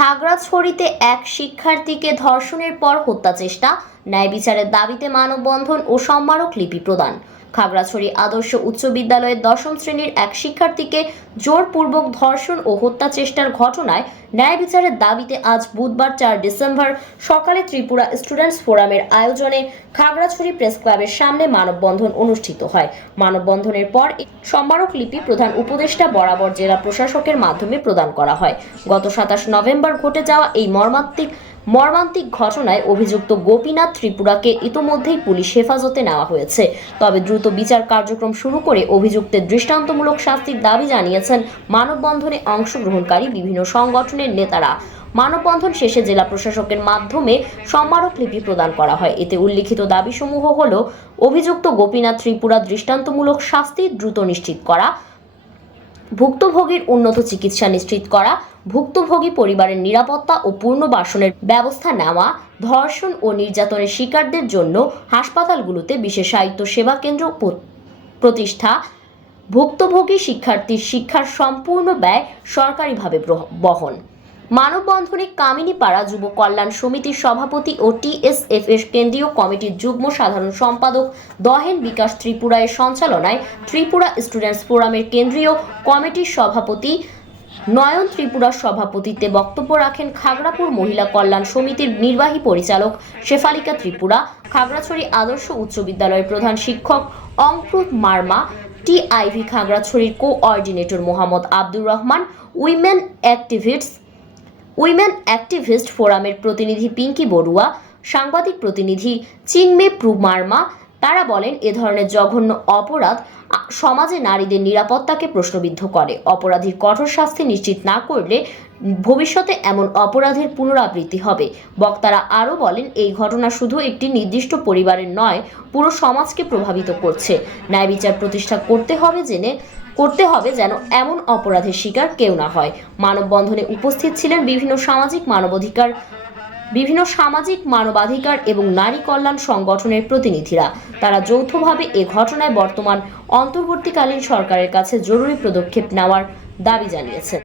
খাগড়াছড়িতে এক শিক্ষার্থীকে ধর্ষণের পর হত্যা চেষ্টা, ন্যায় বিচারের দাবিতে মানববন্ধন ও স্মারকলিপি প্রদান। খাগড়াছড়ি আদর্শ উচ্চ বিদ্যালয়ের 10ম শ্রেণীর এক শিক্ষার্থীকে জোরপূর্বক ধর্ষণ ও হত্যা চেষ্টার ঘটনায় ন্যায় বিচারের দাবিতে আজ বুধবার 4 ডিসেম্বর সকালে ত্রিপুরা স্টুডেন্টস ফোরামের আয়োজনে খাগড়াছড়ি প্রেস ক্লাবের সামনে মানববন্ধন অনুষ্ঠিত হয়। মানববন্ধনের পর স্মারকলিপি প্রধান উপদেষ্টা বরাবর জেলা প্রশাসকের মাধ্যমে প্রদান করা হয়। গত 27 নভেম্বর ঘটে যাওয়া এই মর্মান্তিক ঘটনায় অভিযুক্ত গোপীনাথ ত্রিপুরাকে ইতোমধ্যেই পুলিশ হেফাজতে নেওয়া হয়েছে। তবে দ্রুত বিচার কার্যক্রম শুরু করে অভিযুক্তের দৃষ্টান্তমূলক শাস্তির দাবি জানিয়েছেন মানববন্ধনে অংশগ্রহণকারী বিভিন্ন সংগঠনের নেতারা। মানববন্ধন শেষে জেলা প্রশাসকের মাধ্যমে স্মারকলিপি প্রদান করা হয়। এতে উল্লিখিত দাবিসমূহ হল অভিযুক্ত গোপীনাথ ত্রিপুরা দৃষ্টান্তমূলক শাস্তি দ্রুত নিশ্চিত করা, ভুক্তভোগীর উন্নত চিকিৎসা নিশ্চিত করা, ভুক্তভোগী পরিবারের নিরাপত্তা ও পুনর্বাসনের ব্যবস্থা নেওয়া, ধর্ষণ ও নির্যাতনের শিকারদের জন্য হাসপাতালগুলোতে বিশেষায়িত সেবা কেন্দ্র প্রতিষ্ঠা, ভুক্তভোগী শিক্ষার্থীর শিক্ষার সম্পূর্ণ ব্যয় সরকারিভাবে বহন। মানববন্ধনে কামিনীপাড়া যুব কল্যাণ সমিতির সভাপতি ও টিএসএফ-এর কেন্দ্রীয় কমিটির যুগ্ম সাধারণ সম্পাদক দহেন বিকাশ ত্রিপুরার সঞ্চালনায় ত্রিপুরা স্টুডেন্টস ফোরামের কেন্দ্রীয় কমিটির সভাপতি নয়ন ত্রিপুরার সভাপতিত্বে বক্তব্য রাখেন খাগড়াপুর মহিলা কল্যাণ সমিতির নির্বাহী পরিচালক শেফালিকা ত্রিপুরা, খাগড়াছড়ি আদর্শ উচ্চ বিদ্যালয়ের প্রধান শিক্ষক অঙ্কুর মার্মা, টিআইভি খাগড়াছড়ির coordinator Mohammad Abdur Rahman, women activist ফোরামের প্রতিনিধি পিঙ্কি বড়ুয়া, সাংবাদিক প্রতিনিধি চিংমে প্রু মার্মা। তারা বলেন, এ ধরনের জঘন্য অপরাধ সমাজে নারীদের নিরাপত্তাকে প্রশ্নবিদ্ধ করে। অপরাধীর কঠোর শাস্তি নিশ্চিত না করলে ভবিষ্যতে এমন অপরাধের পুনরাবৃত্তি হবে। বক্তারা আরও বলেন, এই ঘটনা শুধু একটি নির্দিষ্ট পরিবারের নয়, পুরো সমাজকে প্রভাবিত করছে। ন্যায় বিচার প্রতিষ্ঠা করতে হবে যেন এমন অপরাধের শিকার কেউ না হয়। মানববন্ধনে উপস্থিত ছিলেন বিভিন্ন সামাজিক মানবাধিকার এবং নারী কল্যাণ সংগঠনের প্রতিনিধিরা। তারা যৌথভাবে এ ঘটনায় বর্তমান অন্তর্বর্তীকালীন সরকারের কাছে জরুরি পদক্ষেপ নেওয়ার দাবি জানিয়েছেন।